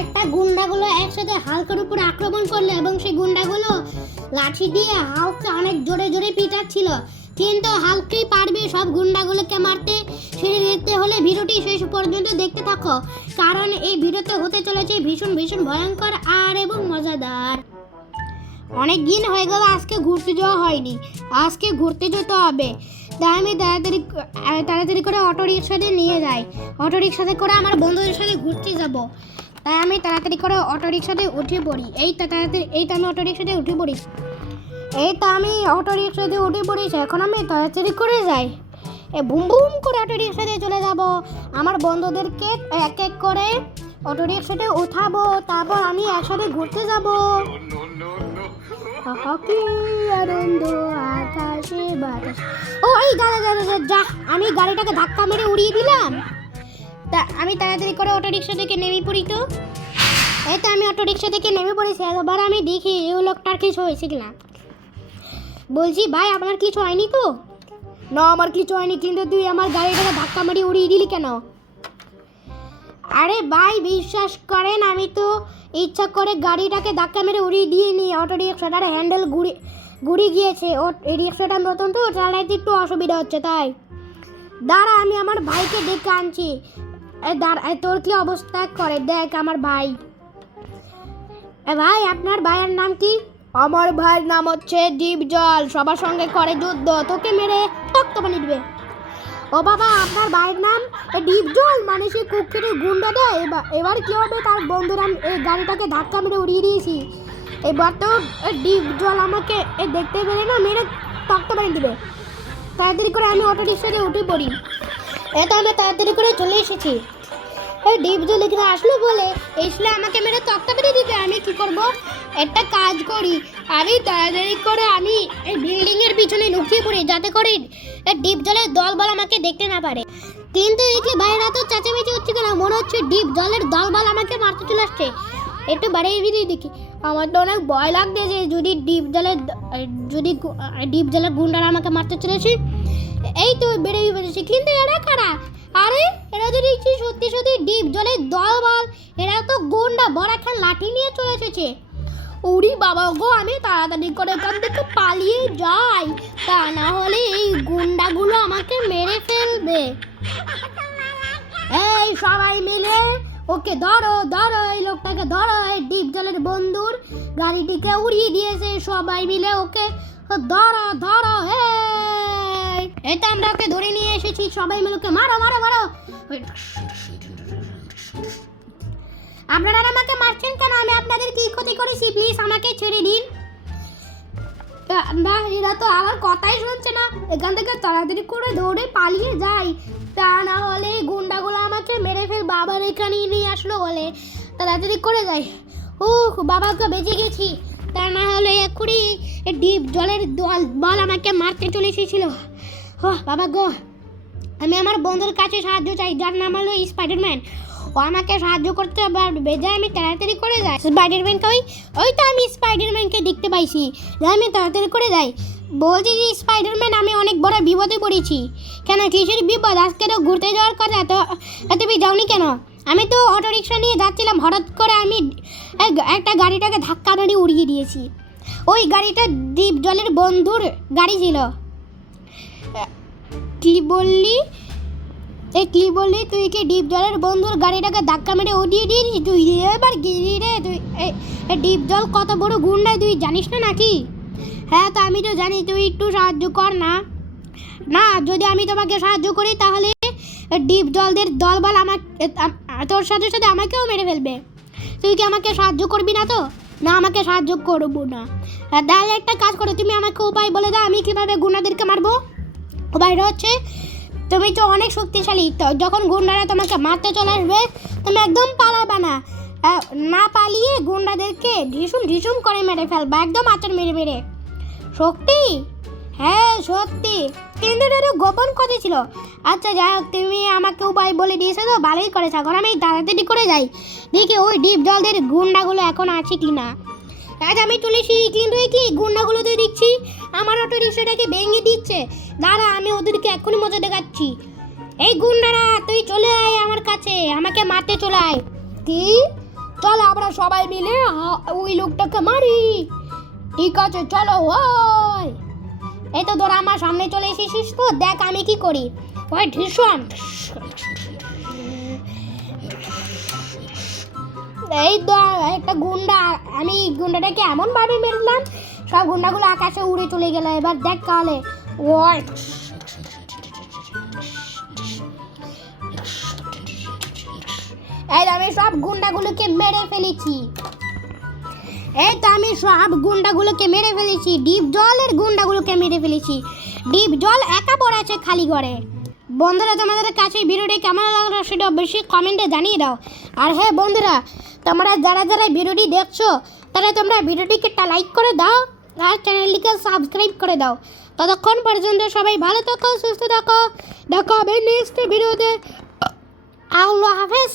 কয়েকটা গুন্ডাগুলো একসাথে হালকার উপর আক্রমণ করলো এবং সেই গুন্ডাগুলো লাঠি দিয়ে হালকা অনেক জোরে জোরে পিটাচ্ছিল, কিন্তু হালকেই পারবে সব গুন্ডাগুলোকে মারতে। সেটা দেখতে হলে ভিডিওটি শেষ পর্যন্ত দেখতে থাকো, কারণ এই ভিডিওতে হতে চলেছে ভীষণ ভীষণ ভয়ঙ্কর আর এবং মজাদার। অনেক দিন হয়ে গেল আজকে ঘুরতে যাওয়া হয়নি, আজকে ঘুরতে যেতে হবে। তাই আমি তাড়াতাড়ি করে অটো রিক্সাতে নিয়ে যাই। অটো রিক্সাতে করে আমার বন্ধুদের সাথে ঘুরতে যাব, তাই আমি তাড়াতাড়ি করে অটো রিক্সাতে উঠে পড়ি। এই তো আমি অটো রিক্সাতে উঠে পড়ি। এখন আমি তাড়াতাড়ি করে যাই। বুম বুম করে অটো রিক্সাতে চলে যাব। আমার বন্ধুদেরকে এক এক করে অটো রিক্সাতে উঠাবো, তারপর আমি একসাথে ঘুরতে যাব। আনন্দ আকাশে বাতাস। ও এই যা, আমি গাড়িটাকে ধাক্কা মেরে উড়িয়ে দিলাম। তা আমি তাড়াতাড়ি করে অটো রিক্সা থেকে নেমে পড়ি। তো এই তো আমি অটো রিক্সা থেকে নেমে পড়েছি। একবার আমি দেখি এই লোকটার কিছু হয়েছে কিনা। বলছি ভাই, আপনার কিছু হয়নি তো? না, আমার কিছু হয়নি, কিন্তু তুই আমার গাড়িটাকে ধাক্কা মেরে উড়িয়ে দিলি কেন? আরে ভাই, বিশ্বাস করেন, আমি তো ইচ্ছা করে গাড়িটাকে ধাক্কা মেরে উড়িয়ে দিইনি। অটো রিক্সাটার হ্যান্ডেল ঘুরে গিয়েছে। ও এই রিক্সাটা নতুন তো, চালাইতে একটু অসুবিধা হচ্ছে। তাই দাঁড়া, আমি আমার ভাইকে ডেকে আনছি। তোর কি অবস্থা করে দেখ আমার ভাই। ভাই, আপনার ভাইয়ের নাম কি? আমার ভাইয়ের নাম হচ্ছে ডিপজল। সবার সঙ্গে করে যুদ্ধ, তোকে মেরে তক্ত বানিয়ে দিবে। ও বাবা, আপনার ভাইয়ের নাম ডিপজল, মানে সে কুকুরে গুন্ডা দেয়। এবার কি হবে? তার বন্ধুরা এই গাড়িটাকে ধাক্কা মেরে উড়িয়ে দিয়েছি। এবার তো ডিপজল আমাকে দেখতে পেলে না, মেরে তক্ত বানিয়ে দিবে। তাড়াতাড়ি করে আমি অটো রিক্সাতে উঠে পড়ি। এটা আমরা তাড়াতাড়ি করে চলে এসেছি। ডিপজল এখানে আসলো বলে আমাকে মেরে তক্তা বেরিয়ে দিতে। আমি কি করব? একটা কাজ করি, আমি তাড়াতাড়ি করে আমি এই বিল্ডিংয়ের পিছনে লুকিয়ে পড়ি, যাতে করে ডিপজলের দলবল আমাকে দেখতে না পারে। কিন্তু এই যে বাইরে তো চেঁচামেচি হচ্ছে কেন? মনে হচ্ছে ডিপজলের দলবল আমাকে মারতে চলে আসছে। একটু বাড়িয়ে বেরিয়ে দেখি। আমার তো অনেক ভয় লাগছে যে যদি ডিপজলের গুন্ডারা আমাকে মারতে চলেছে। এই তো বেরিয়ে বেরিয়েছি, কিন্তু এরা কারা? আরে এরা যদি সত্যি সত্যি ডিপজলের দলবল, এরা তো গুন্ডা, বড় একটা লাঠি নিয়ে চলে এসেছে। উড়ি বাবা গো, আমি তাড়াতাড়ি করে এখান থেকে পালিয়ে যাই, তা না হলে এই গুন্ডাগুলো আমাকে মেরে ফেলবে। এই সবাই মিলে ওকে ধরো, এই লোকটাকে ধরো। এই ডিপজলের বন্ধুর গাড়িটিকে উড়িয়ে দিয়েছে। সবাই মিলে ওকে ধরো। এই তো আমরা ওকে ধরে নিয়ে এসেছি। সবাই মিলে ওকে মারো। আপনারা আমাকে মারছেন কেন? আমি আপনাদের কি ক্ষতি করেছি? প্লিজ আমাকে ছেড়ে দিন। না, এরা তো আমার কথাই শুনছে না। এখান থেকে তাড়াতাড়ি করে দৌড়ে পালিয়ে যাই, তা না হলে গুন্ডাগুলো আমাকে মেরে ফেলবে। আবার এখানে নিয়ে আসলো বলে তাড়াতাড়ি করে যাই। বাবাকে বেঁচে গেছি, তা না হলে এক্ষুনি ডিপজলের বল আমাকে মারতে চলে এসেছিল। বাবা গো, আমি আমার বন্ধুর কাছে সাহায্য চাই, যার নাম হলো স্পাইডারম্যান। ও আমাকে সাহায্য করতে পারবে। যাই আমি তাড়াতাড়ি করে যাই। স্পাইডারম্যানকে ওই তো আমি স্পাইডারম্যানকে দেখতে পাইছি। যাই আমি তাড়াতাড়ি করে যাই। বলছি যে স্পাইডারম্যান, আমি অনেক বড় বিপদে পড়েছি। কেন, কিসের বিপদ? আজকে তো ঘুরতে যাওয়ার কথা, তো তুমি যাওনি কেন? আমি তো অটো রিক্সা নিয়ে যাচ্ছিলাম, হঠাৎ করে আমি একটা গাড়িটাকে ধাক্কা মেরে উড়িয়ে দিয়েছি। ওই গাড়িটা ডিপজলের বন্ধুর গাড়ি ছিল। কি বললি তুই কি ডিপজলের বন্ধুর গাড়িটাকে ধাক্কা মেরে উড়িয়ে দিয়েছিস? তুই এবার গিরি রে, তুই ডিপজল কত বড় গুন্ডা তুই জানিস না নাকি? হ্যাঁ, তো আমি তো জানি। তুই একটু সাহায্য কর না। যদি আমি তোমাকে সাহায্য করি তাহলে ডিপজলদের দলবল তোর সাথে সাথে আমাকেও মেরে ফেলবে। তুই কি আমাকে সাহায্য করবি না? তো না, আমাকে সাহায্য করবো না। তাহলে একটা কাজ করো, তুমি আমাকে উপায় বলে দাও, আমি কিভাবে গুন্ডাদেরকে মারবো। উপায়টা হচ্ছে, তুমি তো অনেক শক্তিশালী, তো যখন গুন্ডারা তোমাকে মারতে চলে আসবে, তুমি একদম পালাবে না পালিয়ে গুন্ডাদেরকে ঢিসুম করে মেরে ফেলবা, একদম আচার মেরে। শক্তি? হ্যাঁ সত্যি, কিন্তু এটা গোপন কথা ছিল। আচ্ছা যাই হোক, তুমি আমাকে উপায় বলে দিয়েছো তো, ভালোই করেছো। এখন আমি তাড়াতাড়ি করে যাই, দেখি ওই ডিপজলদের গুন্ডাগুলো এখন আছে কি না। আজ আমি চলেছি, কিন্তু কি গুন্ডাগুলো তুই দেখছি আমার অটো রিক্সাটাকে ভেঙে দিচ্ছে। দাঁড়া, আমি ওদেরকে এক্ষুনি মজা দেখাচ্ছি। এই গুন্ডারা, তুই চলে আয় আমার কাছে, আমাকে মারতে চলে আয়। কি চলো আমরা সবাই মিলে ওই লোকটাকে মারি। ঠিক আছে চলো। ওই এই তো তোরা আমার সামনে চলে এসেছিস, তো দেখ আমি কি করি। ওই ঢিসন, এই তো একটা গুন্ডা, আমি গুন্ডাটাকে এমন ভাবে মেরলাম সব গুন্ডাগুলো আকাশে উড়ে চলে গেল। এবার দেখ তাহলে। ওই এই আমি সব গুন্ডাগুলোকে মেরে ফেলেছি। এই তো আমি সব গুন্ডাগুলোকে মেরে ফেলেছি, ডিপ জলের গুন্ডাগুলোকে মেরে ফেলেছি। ডিপ জল একা পড়ে আছে খালি ঘরে। বন্ধুরা তোমাদের কাছে ভিডিওটি কেমন লাগলো সেটা অবশ্যই কমেন্টে জানিয়ে দাও। আর হ্যাঁ বন্ধুরা, তোমরা যারা যারা ভিডিওটি দেখছো তারা তোমরা ভিডিওটিকে একটা লাইক করে দাও আর চ্যানেলটিকে সাবস্ক্রাইব করে দাও। ততক্ষণ পর্যন্ত সবাই ভালো থাকো, সুস্থ থাকো। দেখা হবে নেক্সট ভিডিওতে। আল্লাহ হাফেজ।